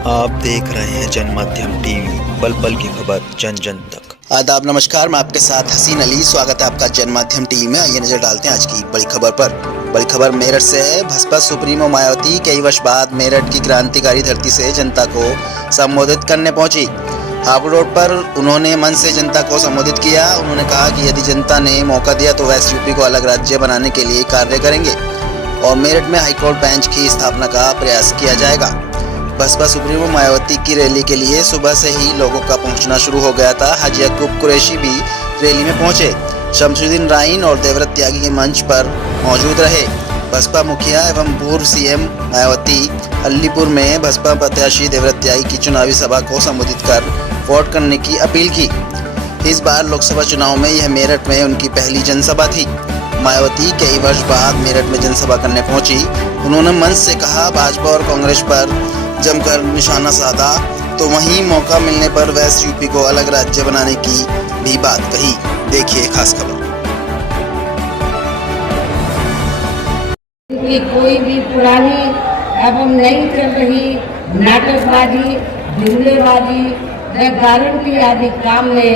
आप देख रहे हैं जनमाध्यम टीवी, पल पल की खबर जन जन तक। आदाब, नमस्कार। मैं आपके साथ हसीन अली। स्वागत है आपका जनमाध्यम टीवी में। आइए नजर डालते हैं आज की बड़ी खबर पर। बड़ी खबर मेरठ से है। बसपा सुप्रीमो मायावती कई वर्ष बाद मेरठ की क्रांतिकारी धरती से जनता को संबोधित करने पहुंची। हापुड़ रोड पर उन्होंने मन से जनता को संबोधित किया। उन्होंने कहा कि यदि जनता ने मौका दिया तो वेस्ट यूपी को अलग राज्य बनाने के लिए कार्य करेंगे और मेरठ में हाईकोर्ट बेंच की स्थापना का प्रयास किया जाएगा। बसपा सुप्रीमो मायावती की रैली के लिए सुबह से ही लोगों का पहुंचना शुरू हो गया था। हाजी याकूब कुरैशी भी रैली में पहुंचे। शमसुद्दीन राइन और देवव्रत त्यागी के मंच पर मौजूद रहे। बसपा मुखिया एवं पूर्व सीएम मायावती अलीपुर में बसपा प्रत्याशी देवव्रत त्यागी की चुनावी सभा को संबोधित कर वोट करने की अपील की। इस बार लोकसभा चुनाव में यह मेरठ में उनकी पहली जनसभा थी। मायावती कई वर्ष बाद मेरठ में जनसभा करने पहुंची। उन्होंने मंच से कहा, भाजपा और कांग्रेस पर जमकर निशाना साधा तो वहीं मौका मिलने पर वेस्ट यूपी को अलग राज्य बनाने की भी बात कही। देखिए खास खबर। कोई भी पुरानी एवं नई चल रही नाटकबाजी, जुमलेबाजी व गारंटी आदि काम में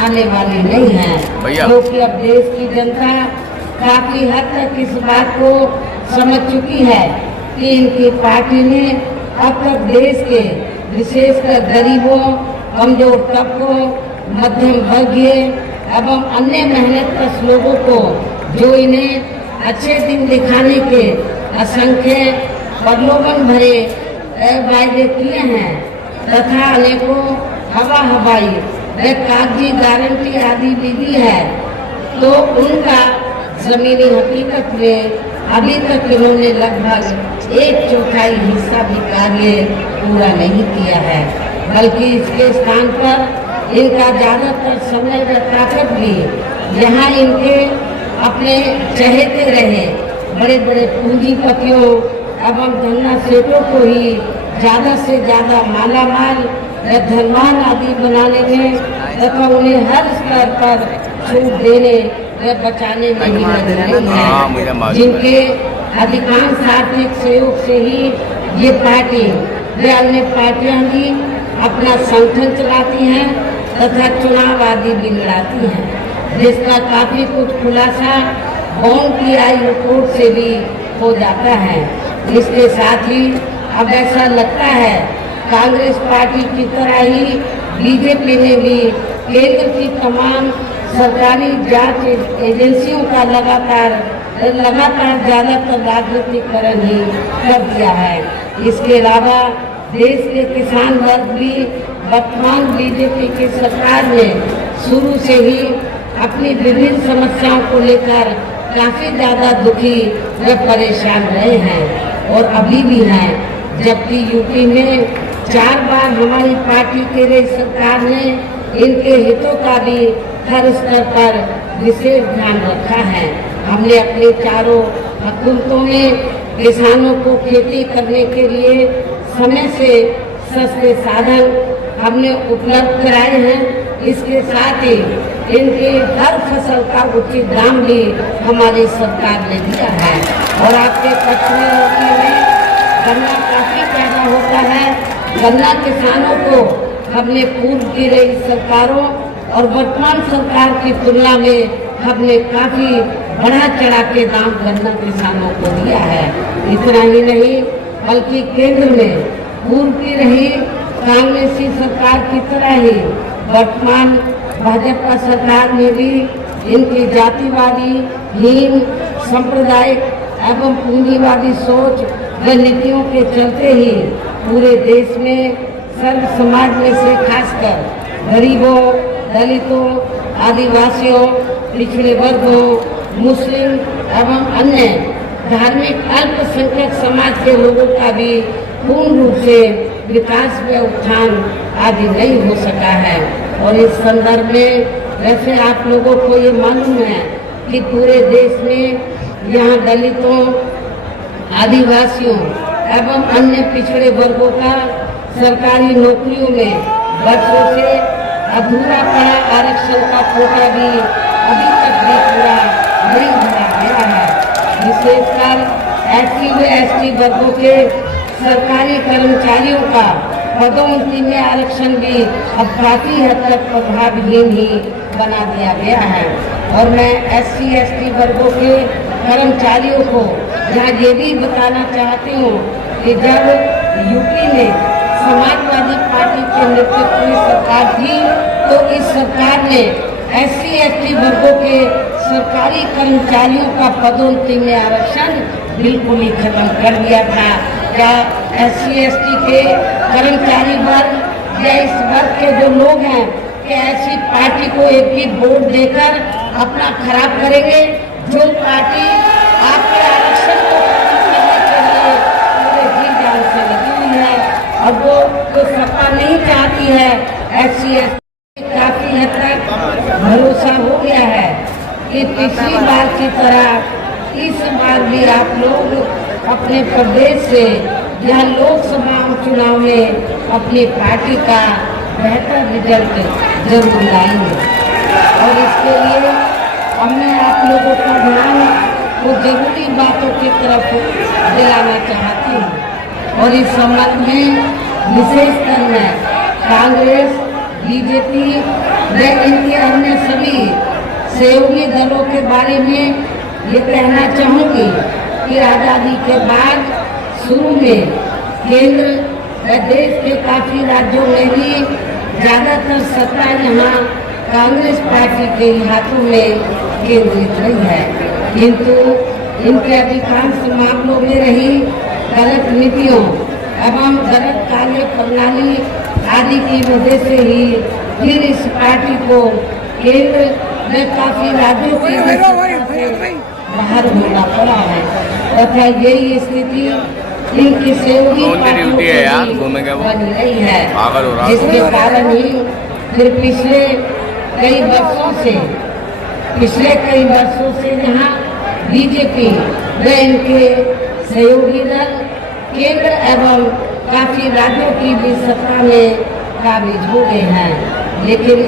आने वाली नहीं है, क्योंकि अब देश की जनता काफी हद तक इस बात को समझ चुकी है कि इनकी पार्टी ने अब तक देश के विशेषकर गरीबों, कमजोर तबकों, मध्यम वर्गीय एवं अन्य मेहनतकश लोगों को जो इन्हें अच्छे दिन दिखाने के असंख्य प्रलोभन भरे वायदे किए हैं तथा अनेकों हवाई व कागजी गारंटी आदि भी दी है, तो उनका जमीनी हकीकत में अभी तक इन्होंने लगभग 1/4 हिस्सा भी कार्य पूरा नहीं किया है, बल्कि इसके स्थान पर इनका ज़्यादातर समय व ताकत भी यहाँ इनके अपने चहेते रहे बड़े बड़े पूंजीपतियों एवं धन्ना सेठों को ही ज़्यादा से ज़्यादा मालामाल व धनवान आदि बनाने में तथा उन्हें हर स्तर पर छूट देने व बचाने में ही लग रही है, जिनके अधिकांश आर्थिक सहयोग से ही ये पार्टी व अन्य पार्टियां भी अपना संगठन चलाती हैं तथा चुनाव आदि भी लड़ाती हैं, जिसका काफी कुछ खुलासा बॉन्ड की आई रिपोर्ट से भी हो जाता है। इसके साथ ही अब ऐसा लगता है कांग्रेस पार्टी की तरह ही बीजेपी ने भी केंद्र की तमाम सरकारी जांच एजेंसियों का लगातार ज्यादातर राजनीतिकरण ही कर दिया है। इसके अलावा देश के किसान वर्ग भी वर्तमान बीजेपी की सरकार में शुरू से ही अपनी विभिन्न समस्याओं को लेकर काफी ज्यादा दुखी व परेशान रहे हैं और अभी भी हैं, जबकि यूपी में 4 बार हमारी पार्टी की रही सरकार ने इनके हितों का भी हर स्तर पर विशेष ध्यान रखा है। हमने अपने चारों हुकूमतों में किसानों को खेती करने के लिए समय से सस्ते साधन हमने उपलब्ध कराए हैं। इसके साथ ही इनकी हर फसल का उचित दाम भी हमारी सरकार ने दिया है और आपके पश्चिमी यूपी में गन्ना काफी पैदा होता है। गन्ना किसानों को हमने पूर्व की रही सरकारों और वर्तमान सरकार की तुलना में हमने काफी बढ़ा चढ़ा के दाम गन्ना किसानों को दिया है। इतना ही नहीं बल्कि केंद्र में पूर्व की रही कांग्रेसी सरकार की तरह ही वर्तमान भाजपा सरकार में भी इनकी जातिवादी, हीन, सांप्रदायिक एवं पूंजीवादी सोच व नीतियों के चलते ही पूरे देश में सर्व समाज में से खासकर गरीबों, दलितों, आदिवासियों, पिछड़े वर्गों, मुस्लिम एवं अन्य धार्मिक अल्पसंख्यक समाज के लोगों का भी पूर्ण रूप से विकास व उत्थान आदि नहीं हो सका है। और इस संदर्भ में वैसे आप लोगों को ये मालूम है कि पूरे देश में यहाँ दलितों, आदिवासियों एवं अन्य पिछड़े वर्गों का सरकारी नौकरियों में वर्षों से अधूरा पड़ा आरक्षण का कोटा भी अभी तक भी पूरा नहीं भरा गया है। विशेषकर SC व ST वर्गों के सरकारी कर्मचारियों का पदोन्नति में आरक्षण भी अब काफी हद तक प्रभावहीन ही बना दिया गया है। और मैं SC/ST वर्गों के कर्मचारियों को यहाँ ये भी बताना चाहती हूँ कि जब यूपी में समाजवादी पार्टी के नेतृत्व में सरकार थी तो इस सरकार ने SC/ST वर्गों के सरकारी कर्मचारियों का पदोन्नति में आरक्षण बिल्कुल ही खत्म कर दिया था। क्या SC/ST के कर्मचारी वर्ग या इस वर्ग के जो लोग हैं कि ऐसी पार्टी को एक भी वोट देकर अपना खराब करेंगे? जो पार्टी आपके आरक्षण को खत्म करने के लिए पूरे जी जान से लगी हुई है और वो तो सत्ता नहीं चाहती है, SC/ST काफी हद तक भरोसा हो गया है कि पिछली बार की तरह इस बार भी आप लोग अपने प्रदेश से यह लोकसभा चुनाव में अपनी पार्टी का बेहतर रिजल्ट जरूर लाएंगे। और इसके लिए हमने आप लोगों का ध्यान वो जरूरी बातों की तरफ दिलाना चाहती हूँ। और इस संबंध में विशेषकर मैं कांग्रेस, BJP व इनके अन्य सभी सहयोगी दलों के बारे में ये कहना चाहूँगी कि आज़ादी के बाद शुरू में केंद्र व देश के काफ़ी राज्यों में भी ज़्यादातर सत्ता यहाँ कांग्रेस पार्टी के हाथों में केंद्रित रही है, किंतु इनके अधिकांश मामलों में रही गलत नीतियों एवं गलत कार्य प्रणाली आदि की वजह से ही फिर इस पार्टी को केंद्र में काफी राज्यों की से बाहर होना पड़ा है तथा यही स्थिति इनकी सहयोगी पार्टियों की बन रही है, जिसके कारण ही फिर पिछले कई वर्षों से यहाँ BJP व इनके सहयोगी दल केंद्र एवं काफी राज्यों की भी सत्ता में काबिज हो गए हैं, लेकिन